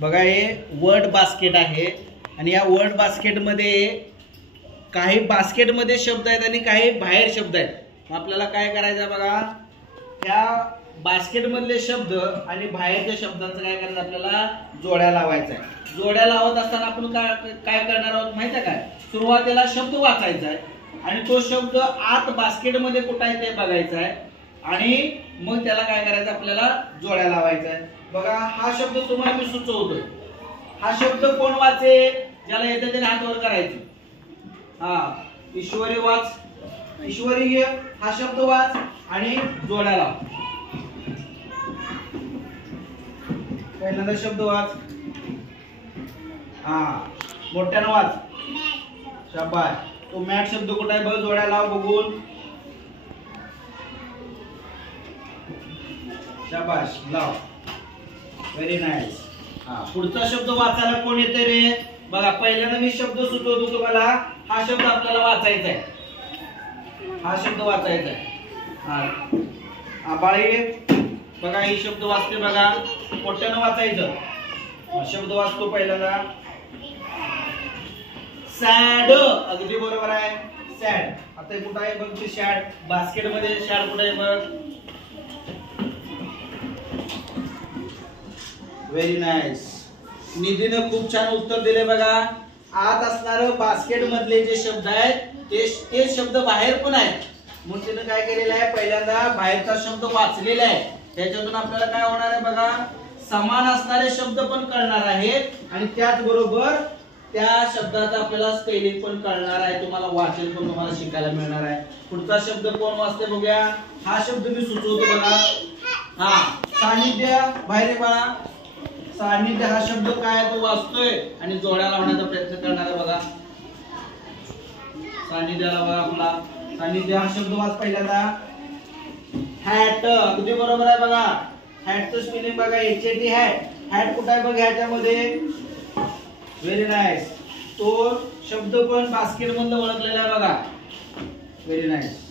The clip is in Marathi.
बघा हे वर्ड बास्केट आहे आणि या वर्ड बास्केटमध्ये काही बास्केटमध्ये शब्द आहेत आणि काही बाहेर शब्द आहेत। आपल्याला काय करायचं बघा, ह्या बास्केट मधले शब्द आणि बाहेरच्या शब्दांचं काय करायचं, आपल्याला जोड्या लावायचा आहे। जोड्या लावत असताना आपण काय करणार आहोत माहिती आहे काय, सुरुवातीला शब्द वाचायचा आहे आणि तो शब्द आत बास्केट मध्ये कुठे आहे ते बघायचा आहे आणि मग त्याला काय करायचं, आपल्याला जोड्या लावायचा आहे। बघा हा शब्द तुम्हाला मी सुचवतोय, हा शब्द कोण वाचेल, ज्याला येते त्याने हात वर करायचे। ईश्वरी वाच, ईश्वरी हा शब्द वाच आणि जोड्या लाव। पहिल्यांदा शब्द वाच, मोठ्यानं वाच, शाबास। तो मॅट शब्द कुठे आहे बघ, जोड्या लाव बघून, शाबास लाव, व्हेरी नाईस। पुढचा शब्द वाचायला कोण येते रे, बघा पहिल्यांदा मी शब्द सुचवतो तुम्हाला, हा शब्द आपल्याला वाचायचा आहे, हा शब्द वाचायचा आहे। आबाळी बघा ही शब्द वाचते बघा, मोठ्यानं वाचायचं। शब्द वाचतो पहिल्यांदा, सॅड, अगदी बरोबर आहे, सॅड। आता कुठे आहे बघ ते शॅड, बास्केट मध्ये शॅड कुठे आहे बघ, व्हेरी नाईस। निधीने खूप छान उत्तर दिले बघा। आत असणारे बास्केट मधले जे शब्द आहेत ते शब्द बाहेर पण आहेत, म्हणून तिने काय केलेलं आहे, पहिल्यांदा बाहेरचा शब्द वाचलेला आहे। त्याच्यातून आपल्याला काय होणार आहे बघा, समान असणारे शब्द पण कळणार आहेत आणि त्याचबरोबर त्या शब्दाचा आपल्याला स्पेलिंग पण कळणार आहे, तुम्हाला वाचन पण तुम्हाला शिकायला मिळणार आहे। पुढचा शब्द कोण वाचते बघूया, हा शब्द मी सुचवतो बघा, सानिध्य, बाहेर बाळा, सानिध्य हा शब्द काय तो वाचतोय आणि जोड्या लावण्याचा प्रयत्न करणार आहे बघा। सानिध्याला बघा, आपला सानिध्य हा शब्द वाच पहिल्यांदा, हॅट, अगदी बरोबर आहे बघा। हॅटचं स्पेलिंग बघा, HAT हॅट, हॅट कुठे आहे बघ ह्याच्यामध्ये, व्हेरी नाईस। तो शब्द पण बास्केट मधलं ओळखलेला आहे बघा, व्हेरी नाईस।